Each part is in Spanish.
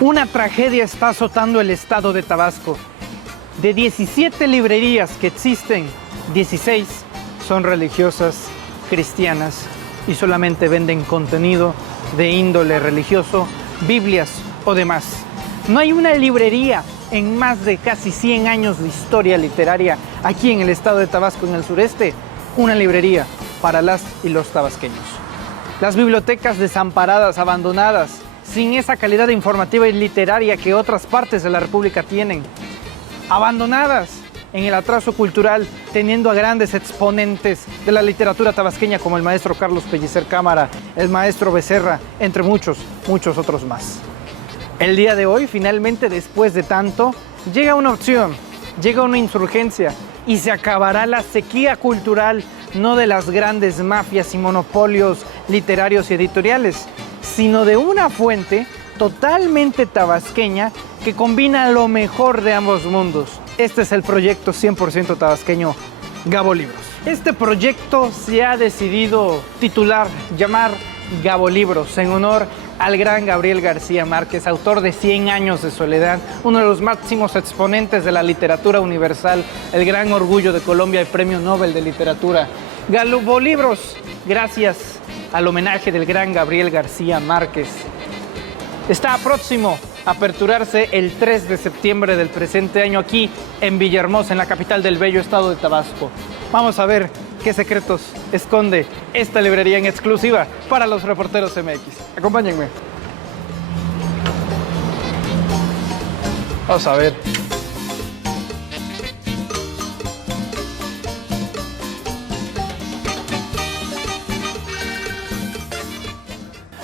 Una tragedia está azotando el estado de Tabasco. De 17 librerías que existen, 16 son religiosas, cristianas y solamente venden contenido de índole religioso, Biblias o demás. No hay una librería en más de casi 100 años de historia literaria aquí en el estado de Tabasco, en el sureste, una librería para las y los tabasqueños. Las bibliotecas desamparadas, abandonadas, sin esa calidad informativa y literaria que otras partes de la República tienen. Abandonadas en el atraso cultural, teniendo a grandes exponentes de la literatura tabasqueña como el maestro Carlos Pellicer Cámara, el maestro Becerra, entre muchos otros más. El día de hoy, finalmente, después de tanto, llega una opción, llega una insurgencia y se acabará la sequía cultural, no de las grandes mafias y monopolios literarios y editoriales, sino de una fuente totalmente tabasqueña que combina lo mejor de ambos mundos. Este es el proyecto 100% tabasqueño Gabo Libros. Este proyecto se ha decidido llamar Gabo Libros, en honor al gran Gabriel García Márquez, autor de 100 años de soledad, uno de los máximos exponentes de la literatura universal, el gran orgullo de Colombia y Premio Nobel de Literatura. Gabo Libros, gracias al homenaje del gran Gabriel García Márquez, está próximo a aperturarse el 3 de septiembre del presente año aquí en Villahermosa, en la capital del bello estado de Tabasco. Vamos a ver qué secretos esconde esta librería en exclusiva para los reporteros MX. Acompáñenme. Vamos a ver.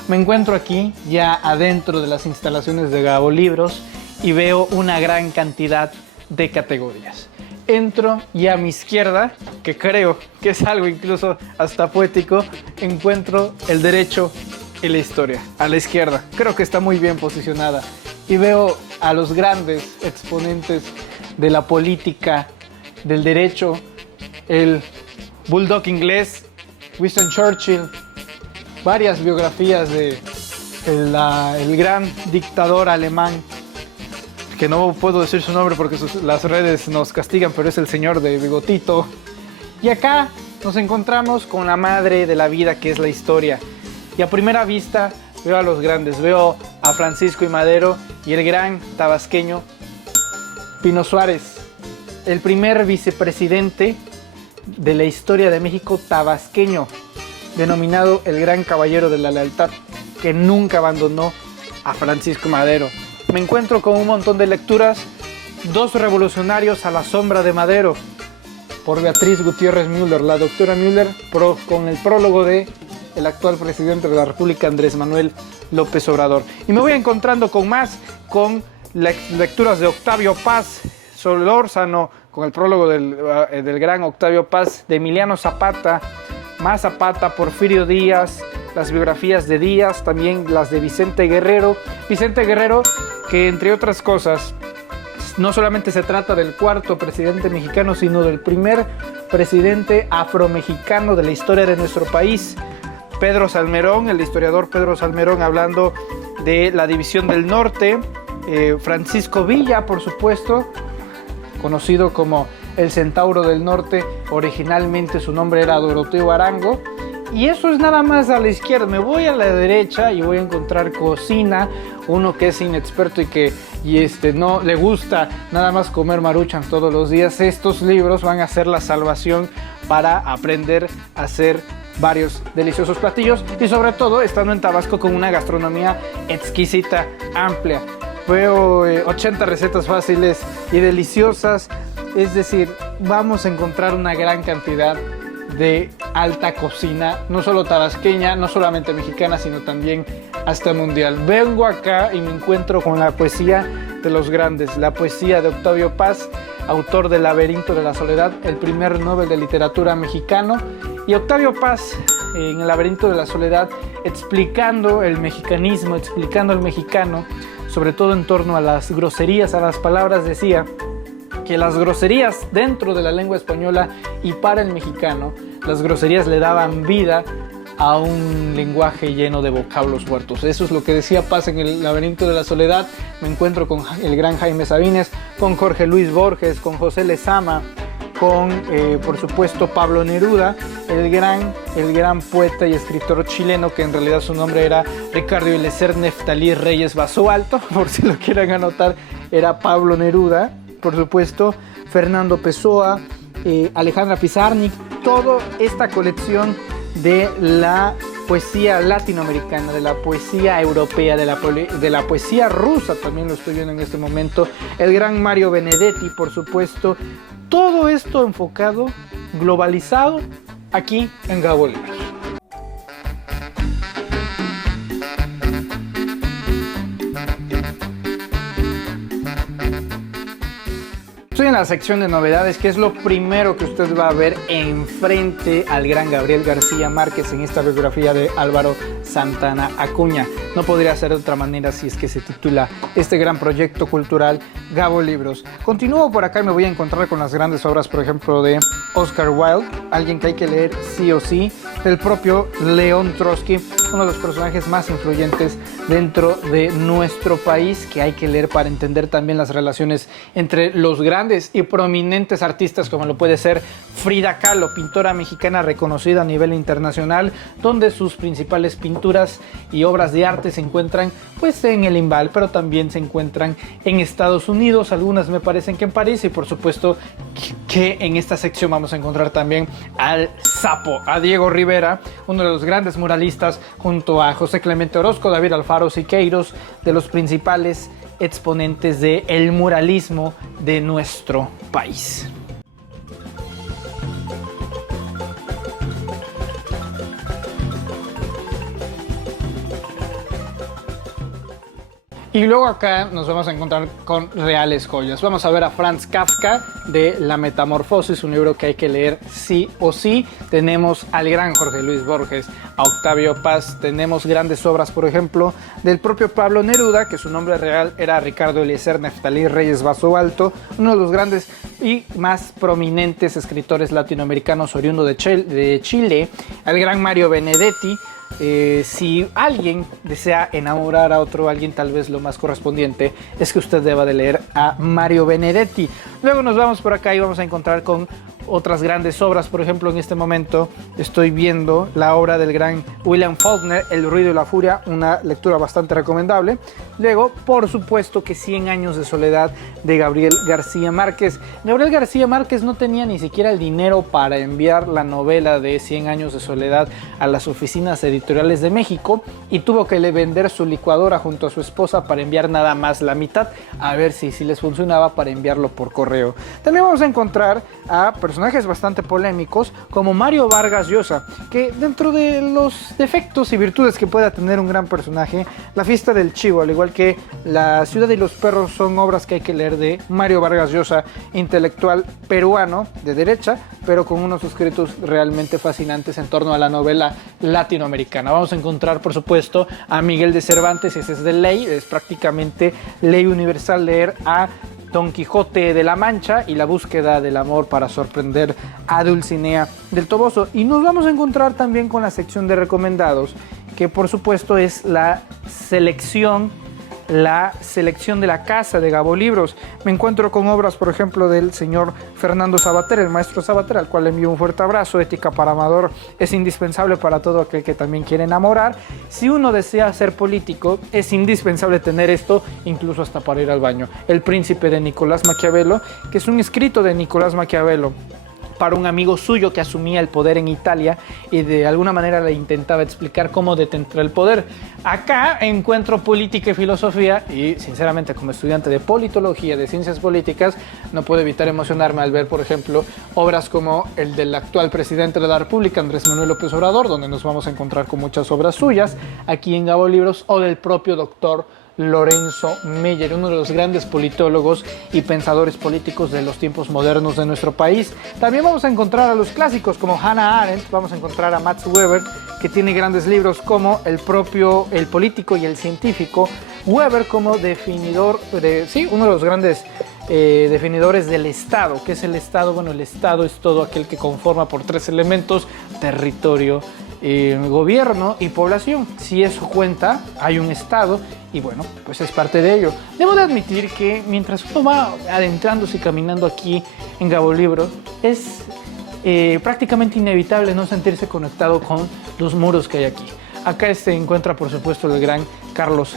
Me encuentro aquí, ya adentro de las instalaciones de Gabo Libros, y veo una gran cantidad de categorías. Entro y a mi izquierda, que creo que es algo incluso hasta poético, encuentro el derecho y la historia. A la izquierda, creo que está muy bien posicionada. Y veo a los grandes exponentes de la política, del derecho, el bulldog inglés, Winston Churchill, varias biografías de el gran dictador alemán, que no puedo decir su nombre porque las redes nos castigan, pero es el señor de bigotito. Y acá nos encontramos con la madre de la vida, que es la historia. Y a primera vista veo a los grandes, veo a Francisco I. Madero y el gran tabasqueño Pino Suárez, el primer vicepresidente de la historia de México tabasqueño, denominado el Gran Caballero de la Lealtad, que nunca abandonó a Francisco Madero. Me encuentro con un montón de lecturas, Dos revolucionarios a la sombra de Madero, por Beatriz Gutiérrez Müller, la doctora Müller, con el prólogo de el actual presidente de la República, Andrés Manuel López Obrador. Y me voy encontrando con lecturas de Octavio Paz, Solórzano, con el prólogo del gran Octavio Paz, de Emiliano Zapata, más Zapata, Porfirio Díaz, las biografías de Díaz, también las de Vicente Guerrero. Vicente Guerrero, que entre otras cosas, no solamente se trata del cuarto presidente mexicano, sino del primer presidente afromexicano de la historia de nuestro país. Pedro Salmerón, el historiador Pedro Salmerón, hablando de la división del norte. Francisco Villa, por supuesto, conocido como el Centauro del Norte, originalmente su nombre era Doroteo Arango. Y eso es nada más a la izquierda. Me voy a la derecha y voy a encontrar cocina, uno que es inexperto y no le gusta nada más comer maruchan todos los días. Estos libros van a ser la salvación para aprender a hacer varios deliciosos platillos y sobre todo estando en Tabasco con una gastronomía exquisita, amplia. Veo 80 recetas fáciles y deliciosas. Es decir, vamos a encontrar una gran cantidad de alta cocina, no solo tabasqueña, no solamente mexicana, sino también hasta mundial. Vengo acá y me encuentro con la poesía de los grandes, la poesía de Octavio Paz, autor del Laberinto de la Soledad, el primer Nobel de Literatura mexicano. Y Octavio Paz, en el Laberinto de la Soledad, explicando el mexicanismo, explicando el mexicano, sobre todo en torno a las groserías, a las palabras, decía que las groserías dentro de la lengua española y para el mexicano, las groserías le daban vida a un lenguaje lleno de vocablos huertos. Eso es lo que decía Paz en El laberinto de la soledad. Me encuentro con el gran Jaime Sabines, con Jorge Luis Borges, con José Lezama, con por supuesto Pablo Neruda, el gran poeta y escritor chileno, que en realidad su nombre era Ricardo Eliezer Neftalí Reyes Basualto, por si lo quieren anotar, era Pablo Neruda, por supuesto, Fernando Pessoa, Alejandra Pizarnik, toda esta colección de la poesía latinoamericana, de la poesía europea, de la poesía rusa, también lo estoy viendo en este momento, el gran Mario Benedetti, por supuesto, todo esto enfocado, globalizado, aquí en Gabo Libros. Estoy en la sección de novedades, que es lo primero que usted va a ver enfrente al gran Gabriel García Márquez en esta biografía de Álvaro Santana Acuña. No podría ser de otra manera si es que se titula este gran proyecto cultural Gabo Libros. Continúo por acá y me voy a encontrar con las grandes obras, por ejemplo, de Oscar Wilde, alguien que hay que leer sí o sí, del propio León Trotsky, uno de los personajes más influyentes dentro de nuestro país, que hay que leer para entender también las relaciones entre los grandes y prominentes artistas, como lo puede ser Frida Kahlo, pintora mexicana reconocida a nivel internacional, donde sus principales pinturas y obras de arte se encuentran pues en el Imbal, pero también se encuentran en Estados Unidos, algunas me parecen que en París, y por supuesto que en esta sección vamos a encontrar también al Sapo, a Diego Rivera, uno de los grandes muralistas, junto a José Clemente Orozco, David Alfaro Siqueiros, de los principales exponentes del muralismo de nuestro país. Y luego acá nos vamos a encontrar con reales joyas. Vamos a ver a Franz Kafka de La Metamorfosis, un libro que hay que leer sí o sí. Tenemos al gran Jorge Luis Borges, a Octavio Paz. Tenemos grandes obras, por ejemplo, del propio Pablo Neruda, que su nombre real era Ricardo Eliezer Neftalí Reyes Basualto, uno de los grandes y más prominentes escritores latinoamericanos oriundo de Chile. Al gran Mario Benedetti. Si alguien desea enamorar a otro alguien, tal vez lo más correspondiente es que usted deba de leer a Mario Benedetti. Luego nos vamos por acá y vamos a encontrar con otras grandes obras. Por ejemplo, en este momento estoy viendo la obra del gran William Faulkner, El ruido y la furia, una lectura bastante recomendable. Luego, por supuesto que 100 años de soledad de Gabriel García Márquez. Gabriel García Márquez no tenía ni siquiera el dinero para enviar la novela de 100 años de soledad a las oficinas editoriales de México y tuvo que vender su licuadora junto a su esposa para enviar nada más la mitad, a ver si les funcionaba para enviarlo por correo. También vamos a encontrar a personajes bastante polémicos como Mario Vargas Llosa, que dentro de los defectos y virtudes que pueda tener un gran personaje, La fiesta del chivo, al igual que La ciudad y los perros, son obras que hay que leer de Mario Vargas Llosa, intelectual peruano de derecha, pero con unos escritos realmente fascinantes en torno a la novela latinoamericana. Vamos a encontrar, por supuesto, a Miguel de Cervantes, ese es de ley, es prácticamente ley universal leer a Don Quijote de la Mancha y la búsqueda del amor para sorprender a Dulcinea del Toboso. Y nos vamos a encontrar también con la sección de recomendados, que por supuesto es la selección de la casa de Gabo Libros. Me encuentro con obras, por ejemplo, del señor Fernando Sabater, el maestro Sabater, al cual le envío un fuerte abrazo. Ética para Amador es indispensable para todo aquel que también quiere enamorar. Si uno desea ser político, es indispensable tener esto, incluso hasta para ir al baño. El príncipe de Nicolás Maquiavelo, que es un escrito de Nicolás Maquiavelo para un amigo suyo que asumía el poder en Italia y de alguna manera le intentaba explicar cómo detener el poder. Acá encuentro política y filosofía y sinceramente, como estudiante de politología, de ciencias políticas, no puedo evitar emocionarme al ver, por ejemplo, obras como el del actual presidente de la República, Andrés Manuel López Obrador, donde nos vamos a encontrar con muchas obras suyas aquí en Gabo Libros, o del propio doctor Lorenzo Meyer, uno de los grandes politólogos y pensadores políticos de los tiempos modernos de nuestro país. También vamos a encontrar a los clásicos como Hannah Arendt, vamos a encontrar a Max Weber, que tiene grandes libros como El político y el científico. Weber como definidor uno de los grandes definidores del Estado. ¿Qué es el Estado? Bueno, el Estado es todo aquel que conforma por tres elementos: territorio, gobierno y población. Si eso cuenta, hay un Estado y bueno, pues es parte de ello. Debo de admitir que mientras uno va adentrándose y caminando aquí en Gabolibros, es prácticamente inevitable no sentirse conectado con los muros que hay aquí. Acá se encuentra, por supuesto, el gran Carlos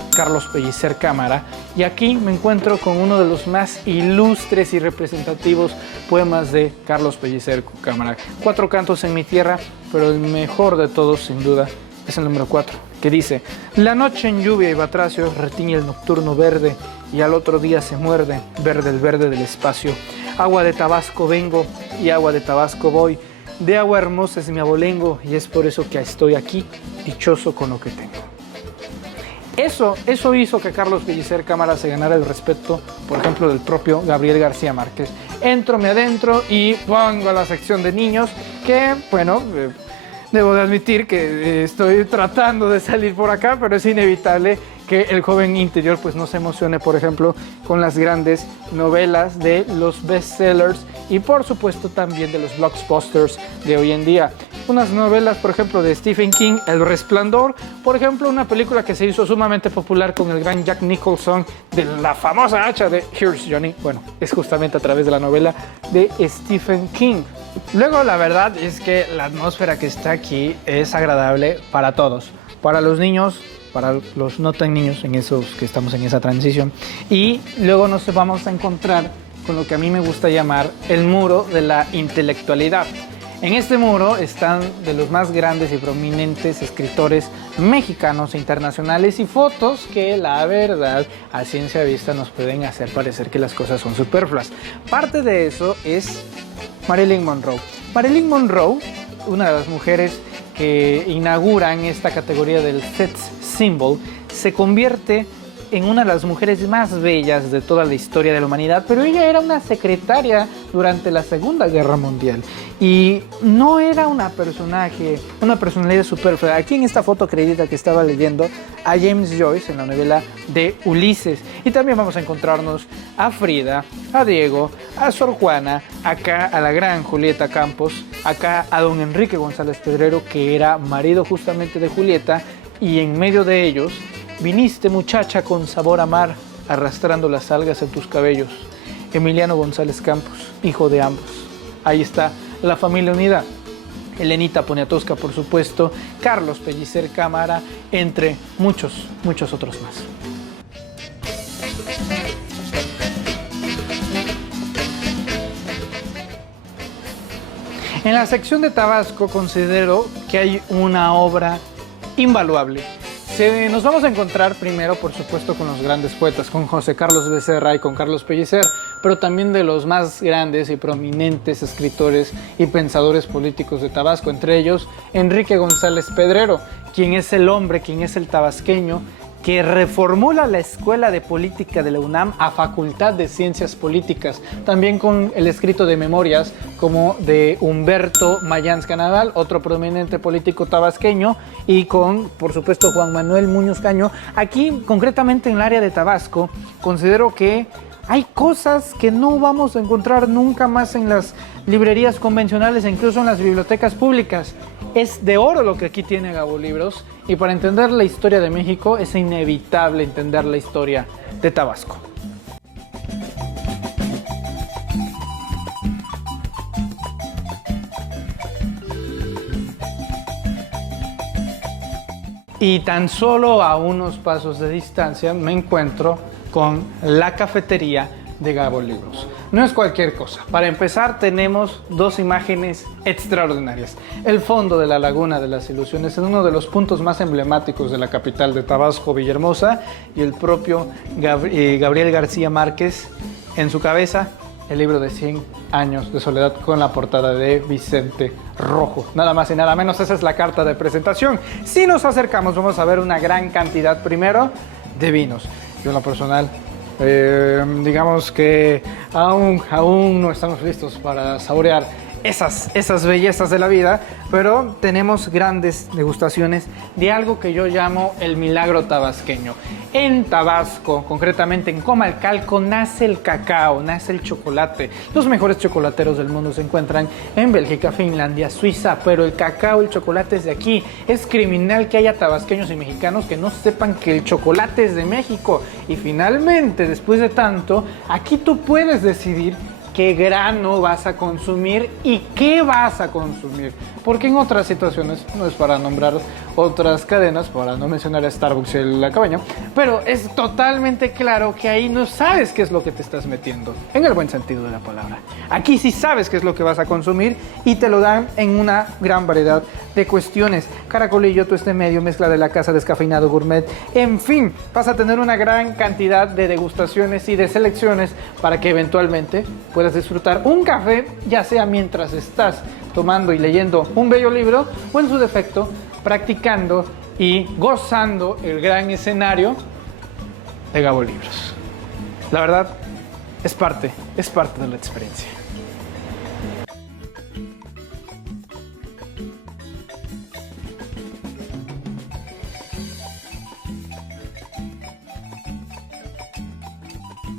Pellicer Cámara, y aquí me encuentro con uno de los más ilustres y representativos poemas de Carlos Pellicer Cámara. 4 cantos en mi tierra, pero el mejor de todos, sin duda, es el número 4, que dice: la noche en lluvia y batracio retiñe el nocturno verde, y al otro día se muerde verde el verde del espacio. Agua de Tabasco vengo y agua de Tabasco voy. De agua hermosa es mi abolengo, y es por eso que estoy aquí, dichoso con lo que tengo. Eso hizo que Carlos Pellicer Cámara se ganara el respeto, por ejemplo, del propio Gabriel García Márquez. Entro, me adentro y pongo a la sección de niños, que, bueno, debo de admitir que estoy tratando de salir por acá, pero es inevitable que el joven interior pues no se emocione, por ejemplo, con las grandes novelas de los bestsellers y por supuesto también de los blockbusters de hoy en día. Unas novelas, por ejemplo, de Stephen King, El Resplandor, por ejemplo, una película que se hizo sumamente popular con el gran Jack Nicholson, de la famosa hacha de Here's Johnny. Bueno, es justamente a través de la novela de Stephen King. Luego, la verdad es que la atmósfera que está aquí es agradable para todos, para los niños, para los no tan niños, en esos que estamos en esa transición, y luego nos vamos a encontrar con lo que a mí me gusta llamar el muro de la intelectualidad. En este muro están de los más grandes y prominentes escritores mexicanos e internacionales y fotos que, la verdad, a ciencia vista nos pueden hacer parecer que las cosas son superfluas. Parte de eso es Marilyn Monroe. Marilyn Monroe, una de las mujeres que inauguran esta categoría del sex symbol, se convierte en una de las mujeres más bellas de toda la historia de la humanidad, pero ella era una secretaria durante la Segunda Guerra Mundial y no era una personalidad superflua. Aquí en esta foto acredita que estaba leyendo a James Joyce en la novela de Ulises, y también vamos a encontrarnos a Frida, a Diego, a Sor Juana, acá a la gran Julieta Campos, acá a don Enrique González Pedrero, que era marido justamente de Julieta, y en medio de ellos: viniste muchacha con sabor a mar, arrastrando las algas en tus cabellos. Emiliano González Campos, hijo de ambos. Ahí está la familia unida. Elenita Poniatowska, por supuesto, Carlos Pellicer Cámara, entre muchos otros más. En la sección de Tabasco considero que hay una obra invaluable. Nos vamos a encontrar primero, por supuesto, con los grandes poetas, con José Carlos Becerra y con Carlos Pellicer, pero también de los más grandes y prominentes escritores y pensadores políticos de Tabasco, entre ellos Enrique González Pedrero, quien es el hombre, quien es el tabasqueño que reformula la Escuela de Política de la UNAM a Facultad de Ciencias Políticas, también con el escrito de memorias como de Humberto Mayans Nadal, otro prominente político tabasqueño, y con, por supuesto, Juan Manuel Muñoz Caño. Aquí, concretamente en el área de Tabasco, considero que hay cosas que no vamos a encontrar nunca más en las librerías convencionales e incluso en las bibliotecas públicas. Es de oro lo que aquí tiene Gabolibros, y para entender la historia de México es inevitable entender la historia de Tabasco. Y tan solo a unos pasos de distancia me encuentro con la cafetería de Gabolibros. No es cualquier cosa. Para empezar, tenemos dos imágenes extraordinarias. El fondo de la Laguna de las Ilusiones, en uno de los puntos más emblemáticos de la capital de Tabasco, Villahermosa, y el propio Gabriel García Márquez, en su cabeza, el libro de 100 años de soledad, con la portada de Vicente Rojo. Nada más y nada menos, esa es la carta de presentación. Si nos acercamos, vamos a ver una gran cantidad, primero, de vinos. Yo en lo personal, digamos que aún no estamos listos para saborear esas bellezas de la vida, pero tenemos grandes degustaciones de algo que yo llamo el milagro tabasqueño. En Tabasco, concretamente en Comalcalco, nace el cacao, nace el chocolate. Los mejores chocolateros del mundo se encuentran en Bélgica, Finlandia, Suiza, pero el cacao, el chocolate es de aquí. Es criminal que haya tabasqueños y mexicanos que no sepan que el chocolate es de México. Y finalmente, después de tanto, aquí tú puedes decidir qué grano vas a consumir y qué vas a consumir. Porque en otras situaciones, no es para nombrar otras cadenas, para no mencionar a Starbucks y La Cabaña, pero es totalmente claro que ahí no sabes qué es lo que te estás metiendo, en el buen sentido de la palabra. Aquí sí sabes qué es lo que vas a consumir y te lo dan en una gran variedad de cuestiones. Caracolillo, tueste medio, mezcla de la casa, descafeinado, gourmet, en fin, vas a tener una gran cantidad de degustaciones y de selecciones para que eventualmente puedas disfrutar un café, ya sea mientras estás tomando y leyendo un bello libro o en su defecto practicando y gozando el gran escenario de Gabo Libros. La verdad, es parte de la experiencia.